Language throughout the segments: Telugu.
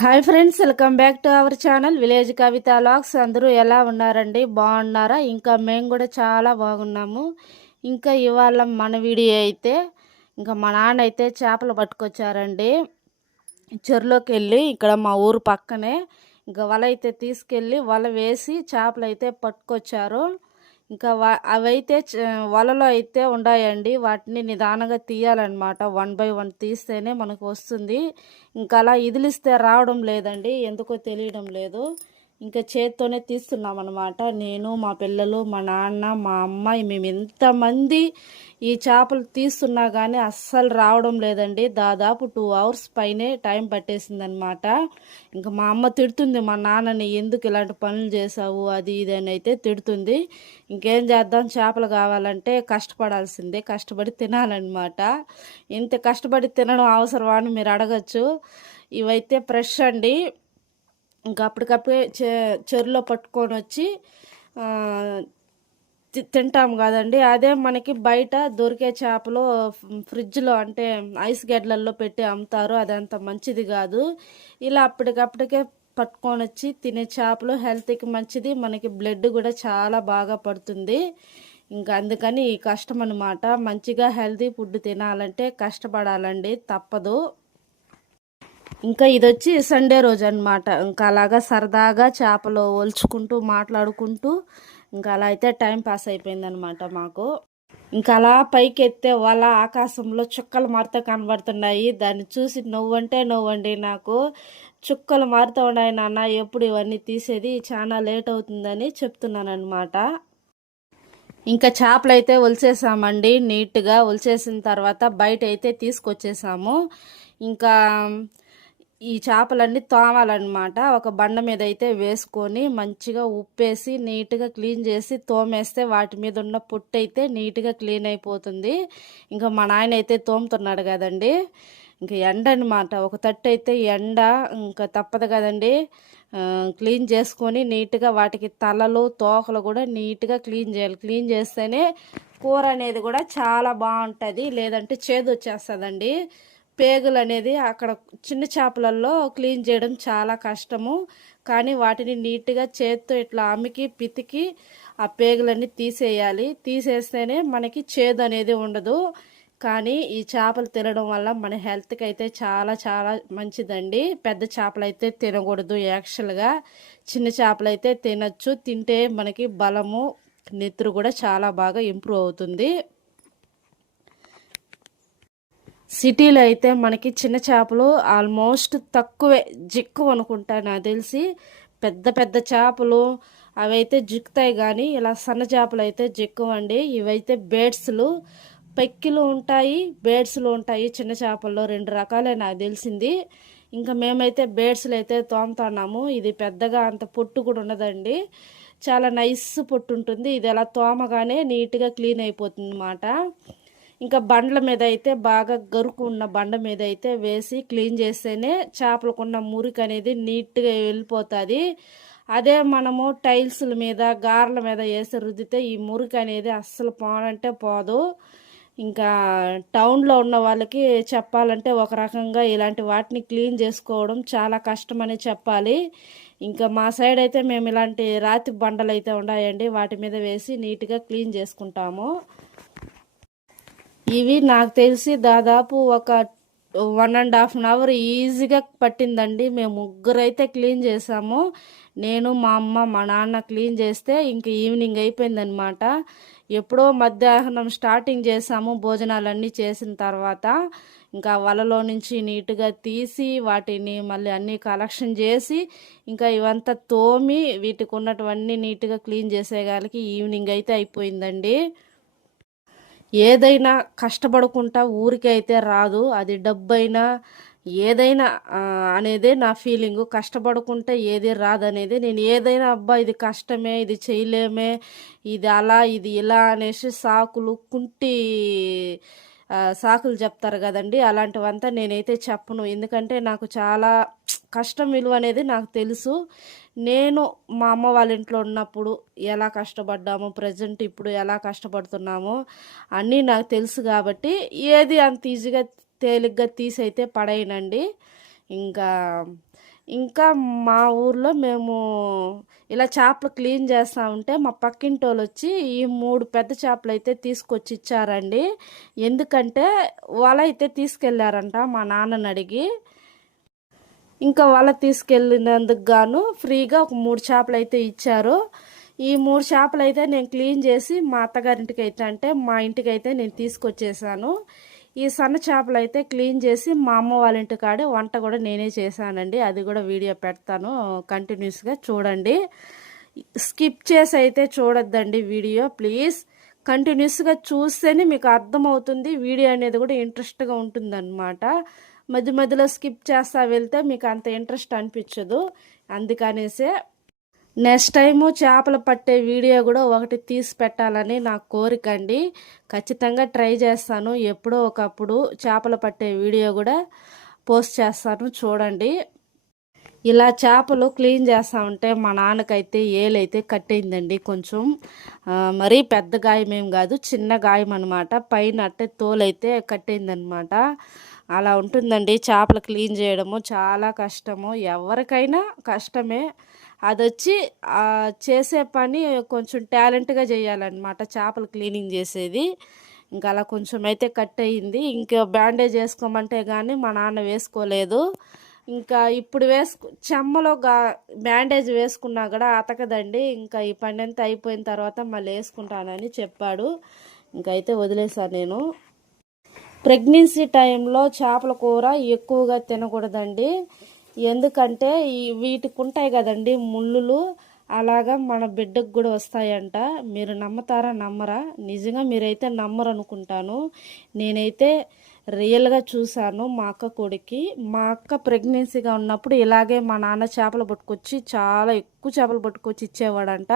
Hi friends welcome back to our channel. Village Kavitha vlogs. అందరూ ఎలా ఉన్నారండి? బాగున్నారా? ఇంకా మేము కూడా చాలా బాగున్నాము. ఇంకా ఇవాళ మన వీడియో అయితే ఇంకా మా నాన్న అయితే చేపలు పట్టుకొచ్చారండి. చెరులోకి వెళ్ళి ఇక్కడ మా ఊరు పక్కనే ఇంకా వల అయితే తీసుకెళ్ళి వల వేసి చేపలు అయితే పట్టుకొచ్చారు. ఇంకా వా అవైతే వలలో అయితే ఉన్నాయండి వాటిని నిదానంగా తీయాలన్నమాట. వన్ బై వన్ తీస్తేనే మనకు వస్తుంది. ఇంకా అలా ఇదిలిస్తే రావడం లేదండి. ఎందుకో తెలియడం లేదు. ఇంకా చేత్తోనే తీస్తున్నాం అనమాట నేను మా పిల్లలు మా నాన్న మా అమ్మాయి మేము ఎంతమంది ఈ చేపలు తీస్తున్నా కానీ అస్సలు రావడం లేదండి. దాదాపు టూ అవర్స్ పైనే టైం పట్టేసింది అనమాట ఇంకా మా అమ్మ తిడుతుంది మా నాన్నని ఎందుకు ఇలాంటి పనులు చేసావు అది ఇది అని అయితే తిడుతుంది. ఇంకేం చేద్దాం? చేపలు కావాలంటే కష్టపడాల్సిందే కష్టపడి తినాలన్నమాట. ఇంత కష్టపడి తినడం అవసరమా అని మీరు అడగచ్చు. ఇవైతే ఫ్రెష్ అండి. ఇంకా అప్పటికప్పుడే చె చెరులో పట్టుకొని వచ్చి తింటాం కదండి. అదే మనకి బయట దొరికే చేపలు ఫ్రిడ్జ్లో అంటే ఐస్ గడ్డలలో పెట్టి అమ్ముతారు. అదంత మంచిది కాదు. ఇలా అప్పటికప్పటికే పట్టుకొని వచ్చి తినే చేపలు హెల్త్కి మంచిది. మనకి బ్లడ్ కూడా చాలా బాగా పడుతుంది. ఇంకా అందుకని కష్టం అనమాట మంచిగా హెల్తీ ఫుడ్ తినాలంటే కష్టపడాలండి. తప్పదు. ఇంకా ఇది వచ్చి సండే రోజు అనమాట ఇంకా అలాగా సరదాగా చేపలు ఒల్చుకుంటూ మాట్లాడుకుంటూ ఇంకా అలా అయితే టైం పాస్ అయిపోయిందనమాట మాకు. ఇంకా అలా పైకి ఎత్తే వాళ్ళ ఆకాశంలో చుక్కలు మారుతూ కనబడుతున్నాయి. దాన్ని చూసి నవ్వంటే నవ్వండి నాకు. చుక్కలు మారుతూ ఉన్నాయి నాన్న ఎప్పుడు ఇవన్నీ తీసేది? చాలా లేట్ అవుతుందని చెప్తున్నాను ఇంకా చేపలు అయితే ఒలిచేసామండి. నీట్గా ఒలిచేసిన తర్వాత బయట అయితే తీసుకొచ్చేసాము. ఇంకా ఈ చేపలన్నీ తోమాలన్నమాట. ఒక బండ మీద అయితే వేసుకొని మంచిగా ఉప్పేసి నీట్గా క్లీన్ చేసి తోమేస్తే వాటి మీద ఉన్న పుట్టు అయితే నీట్గా క్లీన్ అయిపోతుంది. ఇంకా మా నాయన అయితే తోముతున్నాడు కదండి. ఇంకా ఎండ అనమాట ఒక తట్టు అయితే ఎండ ఇంకా తప్పదు కదండి. క్లీన్ చేసుకొని నీట్గా వాటికి తలలు తోకలు కూడా నీట్గా క్లీన్ చేయాలి. క్లీన్ చేస్తేనే కూర అనేది కూడా చాలా బాగుంటుంది. లేదంటే చేదు వచ్చేస్తుందండి. పేగులు అనేది అక్కడ చిన్న చేపలలో క్లీన్ చేయడం చాలా కష్టము. కానీ వాటిని నీట్గా చేత్తో ఇట్లా అమ్మికి పితికి ఆ పేగులన్నీ తీసేయాలి. తీసేస్తేనే మనకి చేదు అనేది ఉండదు. కానీ ఈ చేపలు తినడం వల్ల మన హెల్త్కి అయితే చాలా చాలా మంచిదండి. పెద్ద చేపలు అయితే తినకూడదు యాక్చువల్గా. చిన్న చేపలు అయితే తినచ్చు. తింటే మనకి బలము నెత్తురు కూడా చాలా బాగా ఇంప్రూవ్ అవుతుంది. సిటీలో అయితే మనకి చిన్న చేపలు ఆల్మోస్ట్ తక్కువే జిక్కు అనుకుంటా నాకు తెలిసి. పెద్ద పెద్ద చేపలు అవైతే జిక్కుతాయి కానీ ఇలా సన్న చేపలు అయితే జిక్కువండి ఇవైతే బేడ్స్లు పెక్కిలు ఉంటాయి బేడ్స్లు ఉంటాయి చిన్న చేపల్లో రెండు రకాలే నాకు తెలిసింది. ఇంకా మేమైతే బేడ్స్లు అయితే తోముతున్నాము. ఇది పెద్దగా అంత పొట్టు కూడా ఉండదండి. చాలా నైస్ పొట్టు ఉంటుంది. ఇది ఎలా తోమగానే నీట్గా క్లీన్ అయిపోతుంది అన్నమాట ఇంకా బండ్ల మీద అయితే బాగా గరుకు ఉన్న బండ మీద అయితే వేసి క్లీన్ చేస్తేనే చేపలకున్న మురికి అనేది నీట్గా వెళ్ళిపోతుంది. అదే మనము టైల్స్ల మీద గార్ల మీద వేసి రుద్దితే ఈ మురికి అనేది అస్సలు పోనంటే పోదు. ఇంకా టౌన్లో ఉన్న వాళ్ళకి చెప్పాలంటే ఒక రకంగా ఇలాంటి వాటిని క్లీన్ చేసుకోవడం చాలా కష్టమని చెప్పాలి. ఇంకా మా సైడ్ అయితే మేము ఇలాంటి రాతి బండలు అయితే ఉన్నాయండి. వాటి మీద వేసి నీట్గా క్లీన్ చేసుకుంటాము. ఇవి నాకు తెలిసి దాదాపు ఒక one and half an hour ఈజీగా పట్టిందండి. మేము ముగ్గురైతే క్లీన్ చేసాము. నేను మా అమ్మ మా నాన్న క్లీన్ చేస్తే ఇంక ఈవినింగ్ అయిపోయిందనమాట ఎప్పుడో మధ్యాహ్నం స్టార్టింగ్ చేసాము భోజనాలన్నీ చేసిన తర్వాత. ఇంకా వలలో నుంచి నీట్గా తీసి వాటిని మళ్ళీ అన్నీ కలెక్షన్ చేసి ఇంకా ఇవంతా తోమి వీటికి ఉన్నటువన్నీ నీట్గా క్లీన్ చేసేగాలికి ఈవినింగ్ అయితే అయిపోయిందండి. ఏదైనా కష్టపడుకుంటా అయితే రాదు. అది డబ్బైనా ఏదైనా అనేదే నా ఫీలింగు. కష్టపడుకుంటే ఏది రాదనేది. నేను ఏదైనా అబ్బా ఇది కష్టమే ఇది చేయలేమే ఇది అలా ఇది ఇలా అనేసి సాకులు కుంటి సాకులు చెప్తారు కదండి. అలాంటివంతా నేనైతే చెప్పను. ఎందుకంటే నాకు చాలా కష్టం విలువ అనేది నాకు తెలుసు. నేను మా అమ్మ వాళ్ళ ఇంట్లో ఉన్నప్పుడు ఎలా కష్టపడ్డాము ప్రజెంట్ ఇప్పుడు ఎలా కష్టపడుతున్నామో అన్నీ నాకు తెలుసు కాబట్టి ఏది అంత ఈజీగా తేలిగ్గా తీసైతే పడేయనండి. ఇంకా ఇంకా మా ఊర్లో మేము ఇలా చేపలు క్లీన్ చేస్తూ ఉంటే మా పక్కింటి వాళ్ళు వచ్చి ఈ మూడు పెద్ద చేపలు అయితే తీసుకొచ్చి ఇచ్చారండి. ఎందుకంటే వాళ్ళ అయితే తీసుకెళ్ళారంట మా నాన్నని అడిగి. ఇంకా వాళ్ళ తీసుకెళ్ళినందుకు గాను ఫ్రీగా ఒక మూడు చేపలు అయితే ఇచ్చారు. ఈ మూడు చేపలు అయితే నేను క్లీన్ చేసి మా అత్తగారింటికి అయితే అంటే మా ఇంటికి అయితే నేను తీసుకొచ్చేసాను. ఈ సన్న చేపలు అయితే క్లీన్ చేసి మా అమ్మ వాళ్ళ ఇంటి కాడే వంట కూడా నేనే చేశానండి. అది కూడా వీడియో పెడతాను కంటిన్యూస్గా చూడండి. స్కిప్ చేసి అయితే చూడొద్దండి వీడియో ప్లీజ్. కంటిన్యూస్గా చూస్తేనే మీకు అర్థమవుతుంది. వీడియో అనేది కూడా ఇంట్రెస్ట్గా ఉంటుందన్నమాట. మధ్య మధ్యలో స్కిప్ చేస్తా వెళ్తే మీకు అంత ఇంట్రెస్ట్ అనిపించదు. అందుకనేసే నెక్స్ట్ టైము చేపలు పట్టే వీడియో కూడా ఒకటి తీసి పెట్టాలని నా కోరిక అండి. ఖచ్చితంగా ట్రై చేస్తాను. ఎప్పుడో ఒకప్పుడు చేపలు పట్టే వీడియో కూడా పోస్ట్ చేస్తాను. చూడండి. ఇలా చేపలు క్లీన్ చేస్తూ ఉంటే మా నాన్నకైతే ఏలైతే కట్టయిందండి కొంచెం. మరీ పెద్ద గాయం ఏం కాదు చిన్న గాయం అనమాట పైన అట్టే తోలైతే కట్టయిందనమాట అలా ఉంటుందండి. చేపలు క్లీన్ చేయడము చాలా కష్టము. ఎవరికైనా కష్టమే. అది వచ్చి చేసే పని కొంచెం టాలెంట్గా చేయాలన్నమాట చేపలు క్లీనింగ్ చేసేది. ఇంకా అలా కొంచెం అయితే కట్ అయ్యింది ఇంకా బ్యాండేజ్ వేసుకోమంటే కానీ మా నాన్న వేసుకోలేదు. ఇంకా ఇప్పుడు వేసుకు చెమ్మలో గా బ్యాండేజ్ వేసుకున్నా కూడా అతకదండి. ఇంకా ఈ పని అంతా అయిపోయిన తర్వాత మళ్ళీ వేసుకుంటానని చెప్పాడు. ఇంకైతే అయితే వదిలేసాను నేను. ప్రెగ్నెన్సీ టైంలో చేపల కూర ఎక్కువగా తినకూడదండి. ఎందుకంటే ఈ వీటికి ఉంటాయి కదండి ముళ్ళులు అలాగా మన బిడ్డకు కూడా వస్తాయంట. మీరు నమ్మతారా నమ్మరా? నిజంగా మీరైతే నమ్మరు అనుకుంటాను నేనైతే రియల్గా చూశాను మా అక్క కొడుకి. మా అక్క ప్రెగ్నెన్సీగా ఉన్నప్పుడు ఇలాగే మా నాన్న చేపలు పట్టుకొచ్చి చాలా ఎక్కువ చేపలు పట్టుకొచ్చి ఇచ్చేవాడంట.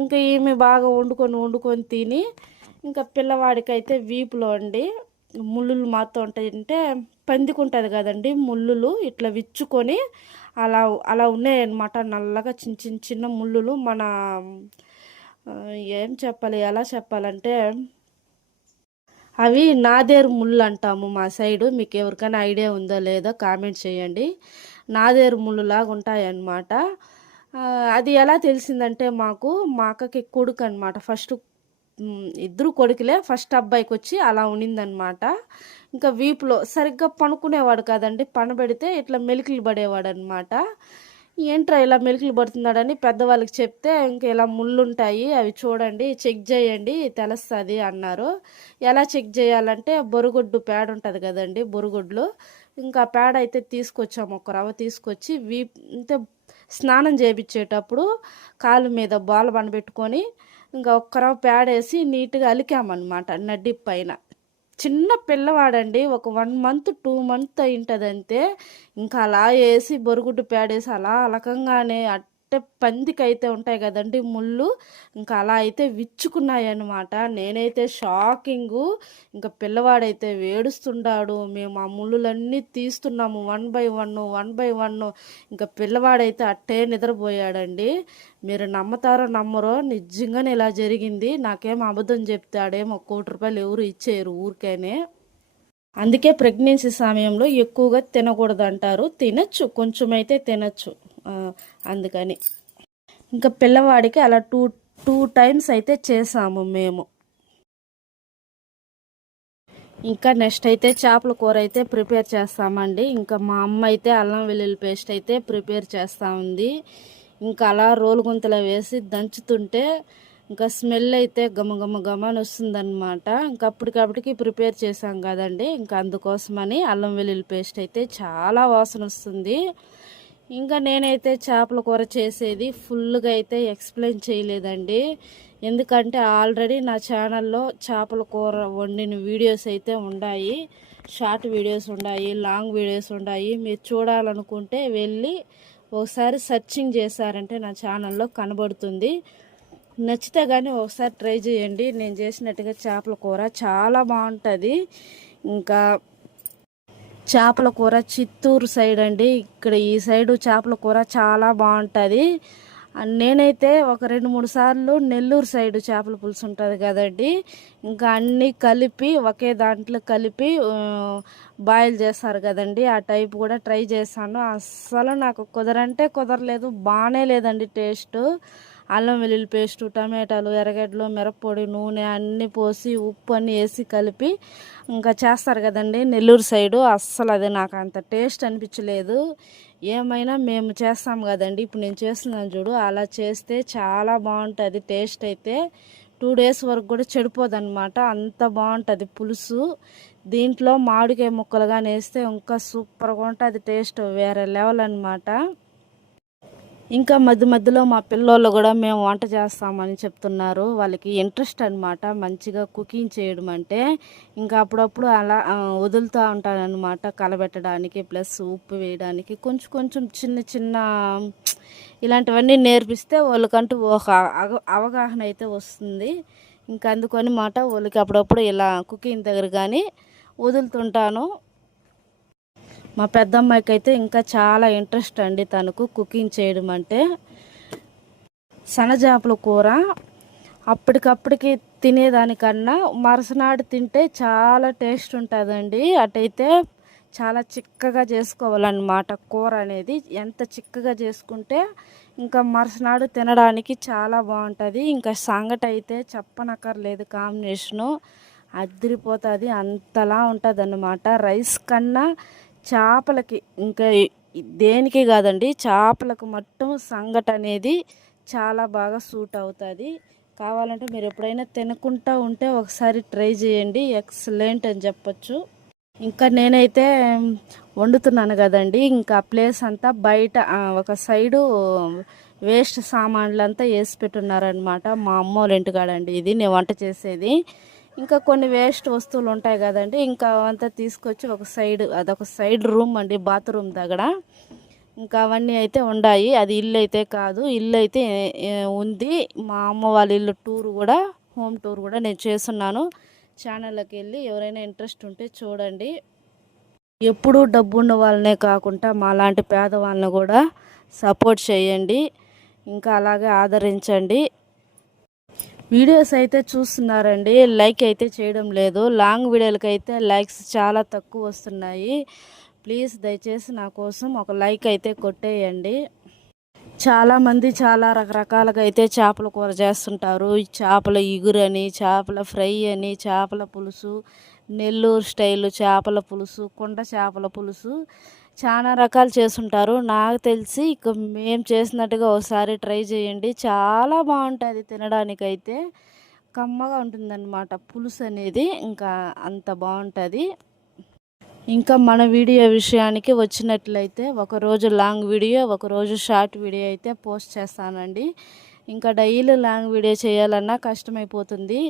ఇంకా ఈమె బాగా వండుకొని వండుకొని తిని ఇంకా పిల్లవాడికైతే వీపులో అండి. ముళ్ళులు మాతో ఉంటాయంటే పందికుంటుంది కదండి ముళ్ళులు ఇట్లా విచ్చుకొని అలా అలా ఉన్నాయన్నమాట. నల్లగా చిన్న చిన్న చిన్న ముళ్ళులు మన ఏం చెప్పాలి ఎలా చెప్పాలంటే అవి నాదేరు ముళ్ళు అంటాము మా సైడు. మీకు ఎవరికైనా ఐడియా ఉందో లేదో కామెంట్ చేయండి. నాదేరు ముళ్ళులాగా ఉంటాయన్నమాట. అది ఎలా తెలిసిందంటే మాకు మా అక్కకి కొడుకు అనమాట ఫస్ట్ ఇద్దరు కొడుకులే. ఫస్ట్ అబ్బాయికి వచ్చి అలా ఉన్నిందనమాట. ఇంకా వీపులో సరిగ్గా పనుకునేవాడు కాదండి. పనబెడితే ఇట్లా మెలికలు పడేవాడు అనమాట ఏంట్రా ఇలా మెలికలు పడుతున్నాడని పెద్దవాళ్ళకి చెప్తే ఇంక ఇలా ముళ్ళుంటాయి. అవి చూడండి చెక్ చేయండి తెలుస్తుంది అన్నారు. ఎలా చెక్ చేయాలంటే బొరుగుడ్డు పేడ ఉంటుంది కదండి బొరుగుడ్లు. ఇంకా పేడ అయితే తీసుకొచ్చాము ఒక రవ్వ తీసుకొచ్చి వీ అంటే స్నానం చేయించేటప్పుడు కాలు మీద బాల పండబెట్టుకొని ఇంకా ఒక్కరవ పేడేసి నీట్గా అలికామన్నమాట నడ్డి పైన. చిన్న పిల్లవాడండి ఒక వన్ మంత్ టూ మంత్ అయింటుంది అంతే ఇంకా అలా వేసి బొరుగుడ్డు పేడేసి అలా అలకంగానే అంటే పందికి అయితే ఉంటాయి కదండి ముళ్ళు. ఇంకా అలా అయితే విచ్చుకున్నాయి అనమాట నేనైతే షాకింగ్. ఇంకా పిల్లవాడైతే వేడుస్తుండాడు మేము ఆ ముళ్ళులన్నీ తీస్తున్నాము one by one one by one. ఇంకా పిల్లవాడైతే అట్టే నిద్రపోయాడండి. మీరు నమ్మతారో నమ్మరో నిజంగానే ఇలా జరిగింది. నాకేం అబద్ధం చెప్తాడేమో. కోటి రూపాయలు ఎవరు ఇచ్చేయరు ఊరికేనే. అందుకే ప్రెగ్నెన్సీ సమయంలో ఎక్కువగా తినకూడదు అంటారు తినచ్చు కొంచెం అయితే తినచ్చు. అందుకని. ఇంకా పిల్లవాడికి అలా టూ టూ టైమ్స్ అయితే చేసాము మేము. ఇంకా నెక్స్ట్ అయితే చేపల కూర అయితే ప్రిపేర్ చేస్తామండి. ఇంకా మా అమ్మ అయితే అల్లం వెల్లుల్లి పేస్ట్ అయితే ప్రిపేర్ చేస్తూ ఉంది. ఇంకా అలా రోలు గుంతలో వేసి దంచుతుంటే ఇంకా స్మెల్ అయితే గమ గమ గమ అని వస్తుందన్నమాట. ఇంకా అప్పటికప్పటికి ప్రిపేర్ చేసాం కదండి. ఇంకా అందుకోసమని అల్లం వెల్లుల్లి పేస్ట్ అయితే చాలా వాసన వస్తుంది. ఇంకా నేనైతే చేపల కూర చేసేది ఫుల్గా అయితే ఎక్స్ప్లెయిన్ చేయలేదండి. ఎందుకంటే ఆల్రెడీ నా ఛానల్లో చేపల కూర వండిన వీడియోస్ అయితే ఉన్నాయి షార్ట్ వీడియోస్ ఉన్నాయి లాంగ్ వీడియోస్ ఉన్నాయి మీరు చూడాలనుకుంటే వెళ్ళి ఒకసారి సర్చింగ్ చేశారంటే నా ఛానల్లో కనబడుతుంది. నచ్చితే కానీ ఒకసారి ట్రై చేయండి. నేను చేసినట్టుగా చేపల కూర చాలా బాగుంటుంది. ఇంకా చేపల కూర చిత్తూరు సైడ్ అండి. ఇక్కడ ఈ సైడు చేపల కూర చాలా బాగుంటుంది. నేనైతే ఒక రెండు మూడు సార్లు నెల్లూరు సైడ్ చేపల పులుసు ఉంటుంది కదండి. ఇంకా అన్నీ కలిపి ఒకే దాంట్లో కలిపి బాయిల్ చేస్తారు కదండి. ఆ టైప్ కూడా ట్రై చేశాను. అస్సలు నాకు కుదరంటే కుదరలేదు బాగానే లేదండి టేస్ట్. అల్లం వెల్లుల్లి పేస్టు టమాటాలు ఎర్రగడ్డలు మిరప్పొడి నూనె అన్నీ పోసి ఉప్పు అన్నీ వేసి కలిపి ఇంకా చేస్తారు కదండి నెల్లూరు సైడు. అస్సలు అది నాకు అంత టేస్ట్ అనిపించలేదు. ఏమైనా మేము చేస్తాం కదండి. ఇప్పుడు నేను చేస్తున్నాను చూడు అలా చేస్తే చాలా బాగుంటుంది. టేస్ట్ అయితే టూ డేస్ వరకు కూడా చెడిపోదు అనమాట అంత బాగుంటుంది పులుసు. దీంట్లో మామిడికాయ ముక్కలుగా వేస్తే ఇంకా సూపర్గా ఉంటుంది టేస్ట్ వేరే లెవెల్ అనమాట ఇంకా మధ్య మధ్యలో మా పిల్లోళ్ళు కూడా మేము వంట చేస్తామని చెప్తున్నారు. వాళ్ళకి ఇంట్రెస్ట్ అనమాట మంచిగా కుకింగ్ చేయడం అంటే ఇంకా అప్పుడప్పుడు అలా వదులుతూ ఉంటానన్నమాట కలబెట్టడానికి ప్లస్ ఉప్పు వేయడానికి. కొంచెం కొంచెం చిన్న చిన్న ఇలాంటివన్నీ నేర్పిస్తే వాళ్ళకంటూ ఒక అవగాహన అయితే వస్తుంది. ఇంకా అందుకని మాట వాళ్ళకి అప్పుడప్పుడు ఇలా కుకింగ్ దగ్గర కానీ వదులుతుంటాను. మా పెద్దమ్మాయికి అయితే ఇంకా చాలా ఇంట్రెస్ట్ అండి తనకు కుకింగ్ చేయడం అంటే. సనజాపల కూర అప్పటికప్పటికి తినేదానికన్నా మరుసనాడు తింటే చాలా టేస్ట్ ఉంటుందండి. అటైతే చాలా చిక్కగా చేసుకోవాలన్నమాట కూర అనేది. ఎంత చిక్కగా చేసుకుంటే ఇంకా మరుసనాడు తినడానికి చాలా బాగుంటుంది. ఇంకా సంగటి అయితే చెప్పనక్కర్లేదు కాంబినేషను. అదిరిపోతుంది. అంతలా ఉంటుంది అన్నమాట రైస్ కన్నా చేపలకి ఇంకా దేనికి కాదండి చేపలకు మొత్తం సంగట అనేది చాలా బాగా సూట్ అవుతుంది. కావాలంటే మీరు ఎప్పుడైనా తినకుండా ఉంటే ఒకసారి ట్రై చేయండి. ఎక్సలెంట్ అని చెప్పచ్చు. ఇంకా నేనైతే వండుతున్నాను కదండి. ఇంకా ప్లేస్ అంతా బయట ఒక సైడు వేస్ట్ సామాన్లు అంతా వేసి పెట్టున్నారనమాట మా అమ్మ వాళ్ళ ఇంటికాడండి ఇది నేను వంట చేసేది. ఇంకా కొన్ని వేస్ట్ వస్తువులు ఉంటాయి కదండి. ఇంకా అవంతా తీసుకొచ్చి ఒక సైడ్ అదొక సైడ్ రూమ్ అండి బాత్రూమ్ దగ్గర. ఇంకా అవన్నీ అయితే ఉన్నాయి అది ఇల్లు అయితే కాదు. ఇల్లు అయితే ఉంది. మా అమ్మ వాళ్ళ ఇల్లు టూర్ కూడా హోమ్ టూర్ కూడా నేను చేస్తున్నాను. ఛానళ్ళకి వెళ్ళి ఎవరైనా ఇంట్రెస్ట్ ఉంటే చూడండి. ఎప్పుడూ డబ్బు ఉన్న వాళ్ళనే కాకుండా మా లాంటి పేదవాళ్ళని కూడా సపోర్ట్ చేయండి. ఇంకా అలాగే ఆదరించండి. వీడియోస్ అయితే చూస్తున్నారండి. లైక్ అయితే చేయడం లేదు. లాంగ్ వీడియోలకి అయితే లైక్స్ చాలా తక్కువ వస్తున్నాయి. ప్లీజ్ దయచేసి నా కోసం ఒక లైక్ అయితే కొట్టేయండి. చాలామంది చాలా రకరకాలుగా అయితే చేపల కూర చేస్తుంటారు. చేపల ఇగురని చేపల ఫ్రై అని చేపల పులుసు నెల్లూరు స్టైల్ చేపల పులుసు కుండ చేపల పులుసు చాలా రకాలు చేస్తుంటారు. నాకు తెలిసి ఇక మేము చేసినట్టుగా ఒకసారి ట్రై చేయండి. చాలా బాగుంటుంది తినడానికైతే. కమ్మగా ఉంటుందన్నమాట. పులుసు అనేది ఇంకా అంత బాగుంటుంది. ఇంకా మన వీడియో విషయానికి వచ్చినట్లయితే ఒకరోజు లాంగ్ వీడియో ఒకరోజు షార్ట్ వీడియో అయితే పోస్ట్ చేస్తానండి. ఇంకా డైలీ లాంగ్ వీడియో చేయాలన్నా కష్టమైపోతుంది.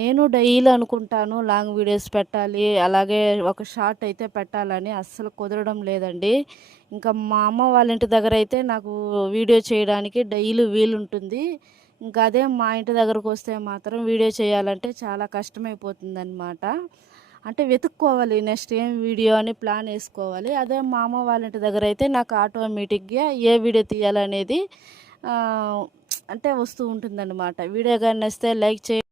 నేను డైలీ అనుకుంటాను లాంగ్ వీడియోస్ పెట్టాలి అలాగే ఒక షార్ట్ అయితే పెట్టాలని అస్సలు కుదరడం లేదండి. ఇంకా మా అమ్మ వాళ్ళ ఇంటి దగ్గర అయితే నాకు వీడియో చేయడానికి డైలీ వీలుంటుంది. ఇంకా అదే మా ఇంటి దగ్గరకు వస్తే మాత్రం వీడియో చేయాలంటే చాలా కష్టమైపోతుంది అనమాట అంటే వెతుక్కోవాలి నెక్స్ట్ ఏం వీడియో అని ప్లాన్ వేసుకోవాలి. అదే మా అమ్మ వాళ్ళ ఇంటి దగ్గర అయితే నాకు ఆటోమేటిక్గా ఏ వీడియో తీయాలనేది అంటే వస్తూ ఉంటుందన్నమాట. వీడియో కానీ నచ్చితే లైక్ చేయండి.